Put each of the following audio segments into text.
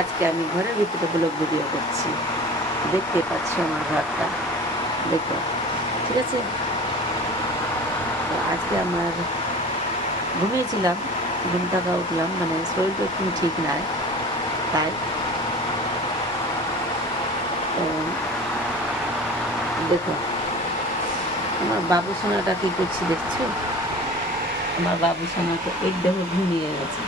আজকে আমি ঘরের ভিতরে ব্লগ ভিডিও করছি, দেখতে পাচ্ছ আমার ঘরটা, দেখো, ঠিক আছে। তো আজকে আমার ঘুমিয়েছিলাম, ঘুম থেকে উঠলাম, মানে শরীরটা একটু ঠিক নাই, তাই তো দেখো আমার বাবু সোনাটা কী করছি দেখছো। আমার বাবু সোনাকে এই দেখো ঘুমিয়ে গেছে,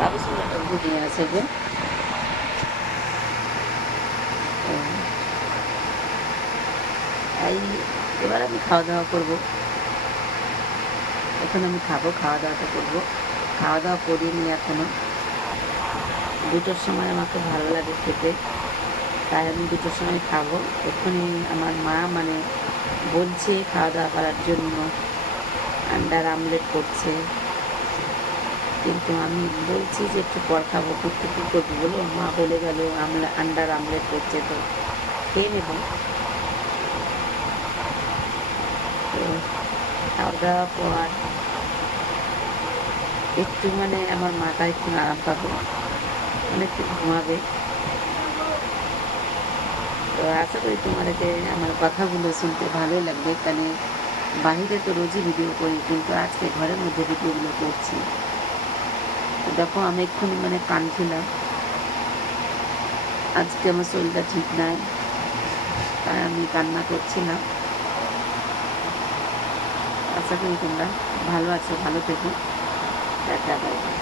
বাবু সোনাটা ঘুমিয়ে আছে গো। তো এই এবার আমি খাওয়া দাওয়া করবো, এখন আমি খাবো, খাওয়া দাওয়াটা করবো, খাওয়া দাওয়া করিনি এখনো। 2টোর সময় আমাকে ভালো লাগে খেতে, তাই আমি 2টোর সময় খাবো। এক্ষুনি আমার মা মানে বলছে খাওয়া দাওয়া করার জন্য, আন্ডার আমলেট করছে, কিন্তু আমি বলছি যে একটু পর খাবো, কিন্তু কী করবো বলো, মা বলে গেল আন্ডার আমলেট করছে, তো খেয়ে নেব। তো খাওয়া দাওয়া পর একটু মানে আমার মাথা একটু আরাম পাবে, মানে একটু ঘুমাবে। তো আশা করি তোমাদেরকে আমার কথাগুলো শুনতে ভালোই লাগবে, কারণ বাহিরে তো রোজই ভিডিও করি, কিন্তু আজকে ঘরের মধ্যে ভিডিওগুলো করছি। তো দেখো আমি এক্ষুনি মানে পান খেলাম, আজকে আমার শরীরটা ঠিক নাই, তাই আমি কান্না করছিলাম। আশা করি তোমরা ভালো আছো, ভালো থেকো, টাটা বাই বাই।